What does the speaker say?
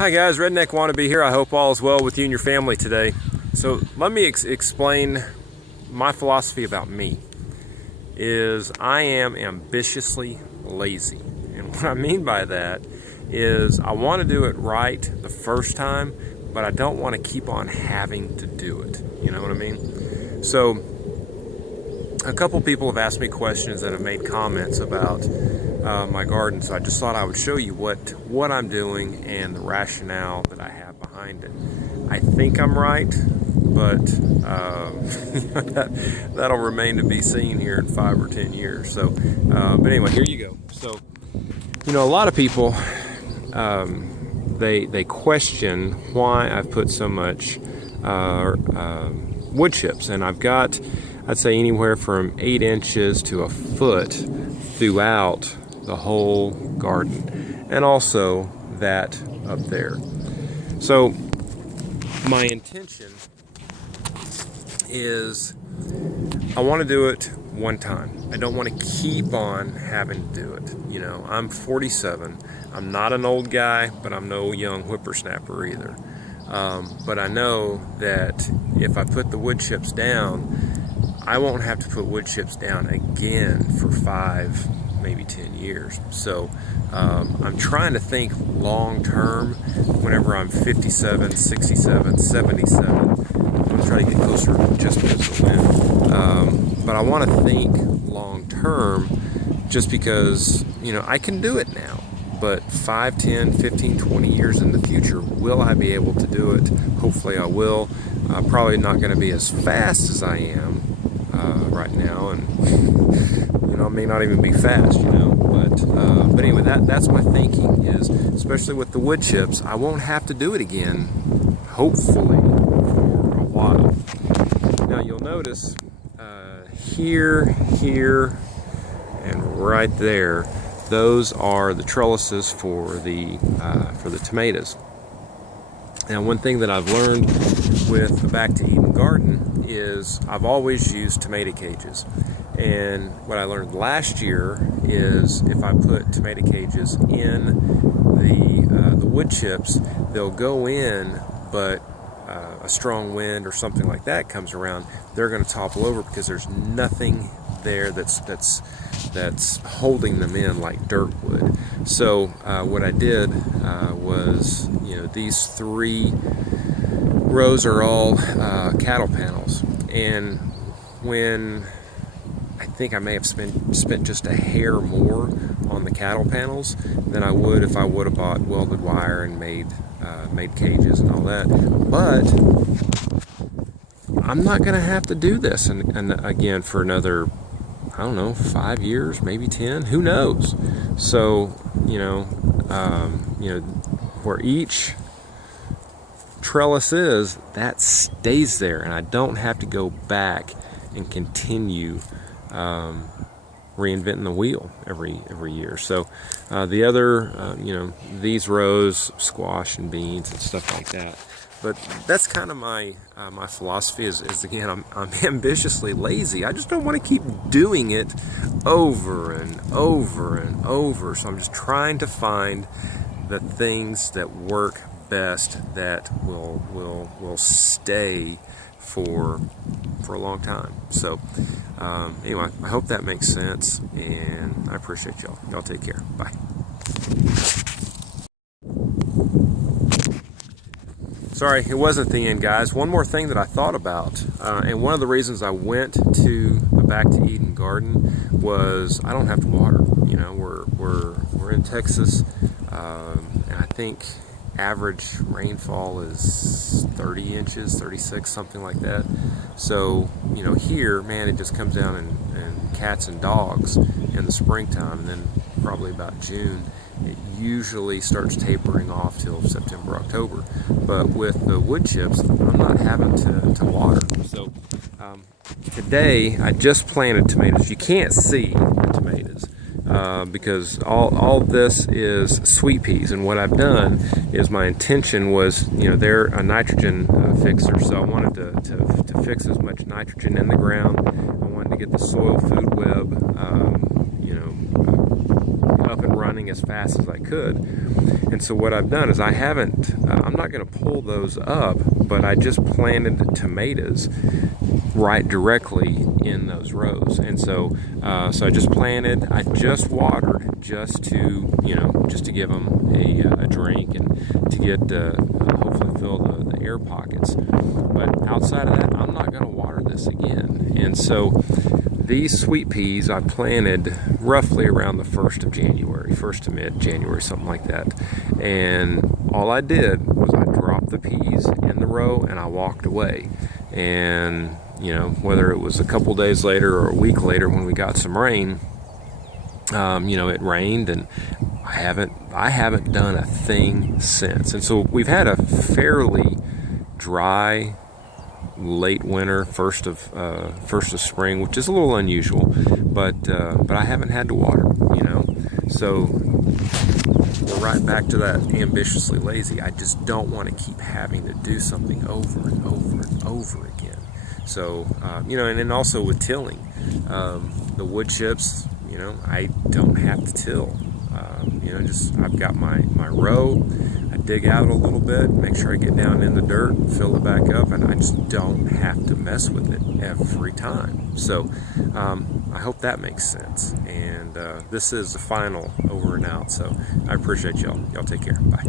Hi guys, Redneck Wannabe here. I hope all is well with you and your family today. So let me explain my philosophy about me. Is I am ambitiously lazy. And what I mean by that is I want to do it right the first time, but I don't want to keep on having to do it. You know what I mean? So a couple people have asked me questions that have made comments about my garden, so I just thought I would show you what I'm doing and the rationale that I have behind it. I think I'm right, but that'll remain to be seen here in 5 or 10 years. So, but anyway, here you go. So, you know, a lot of people they question why I've put so much wood chips, and I've got, I'd say, anywhere from 8 inches to a foot throughout the whole garden, and also that up there. So my intention is I want to do it one time. I don't want to keep on having to do it. You know, I'm 47. I'm not an old guy, but I'm no young whippersnapper either. But I know that if I put the wood chips down, I won't have to put wood chips down again for 5, maybe 10 years. So I'm trying to think long term. Whenever I'm 57, 67, 77, I'm going to try to get closer just because of the wind. But I want to think long term just because, you know, I can do it now. But 5, 10, 15, 20 years in the future, will I be able to do it? Hopefully I will. Probably not going to be as fast as I am right now, and you know, I may not even be fast, you know. But anyway, that's my thinking is, especially with the wood chips, I won't have to do it again, hopefully, for a while. Now you'll notice here, and right there, those are the trellises for the tomatoes. Now, one thing that I've learned with the Back to Eden garden is I've always used tomato cages. And what I learned last year is if I put tomato cages in the wood chips, they'll go in, but a strong wind or something like that comes around, they're going to topple over because there's nothing there that's holding them in like dirt would. So what I did was, you know, these 3 rows are all cattle panels, and when I think I may have spent just a hair more on the cattle panels than I would if I would have bought welded wire and made cages and all that. But I'm not going to have to do this and again for another, I don't know, 5 years, maybe 10, who knows. So you know, where each trellis is, that stays there, and I don't have to go back and continue reinventing the wheel every year. So the other, you know, these rows, squash and beans and stuff like that. But that's kind of my my philosophy is again, I'm ambitiously lazy. I just don't want to keep doing it over and over and over. So I'm just trying to find the things that work best, that will stay for a long time. So anyway, I hope that makes sense, and I appreciate y'all. Y'all take care. Bye. Sorry, it wasn't the end, guys. One more thing that I thought about, and one of the reasons I went to the Back to Eden garden was I don't have to water. You know, we're in Texas, and I think average rainfall is 30 inches, 36, something like that. So, you know, here, man, it just comes down in cats and dogs in the springtime, and then probably about June, it usually starts tapering off till September, October. But with the wood chips, I'm not having to water. So today, I just planted tomatoes. You can't see the tomatoes because all this is sweet peas. And what I've done is, my intention was, you know, they're a nitrogen fixer. So I wanted to fix as much nitrogen in the ground. I wanted to get the soil food web, you know, up and running. running as fast as I could. And so what I've done is I'm not going to pull those up, but I just planted tomatoes right directly in those rows. And so I just planted, I just watered just to, just to give them a drink and to get, hopefully fill the air pockets. But outside of that, I'm not going to water this again. And so these sweet peas I planted roughly around the 1st of January, 1st to mid-January, something like that. And all I did was I dropped the peas in the row and I walked away. And, whether it was a couple days later or a week later when we got some rain, it rained and I haven't done a thing since. And so we've had a fairly dry late winter, first of spring, which is a little unusual, but I haven't had to water, So we're right back to that ambitiously lazy. I just don't want to keep having to do something over and over and over again. So and then also with tilling, the wood chips, I don't have to till. I've got my row. I dig out a little bit, make sure I get down in the dirt, fill it back up, and I just don't have to mess with it every time. So I hope that makes sense. And this is the final over and out. So I appreciate y'all. Y'all take care. Bye.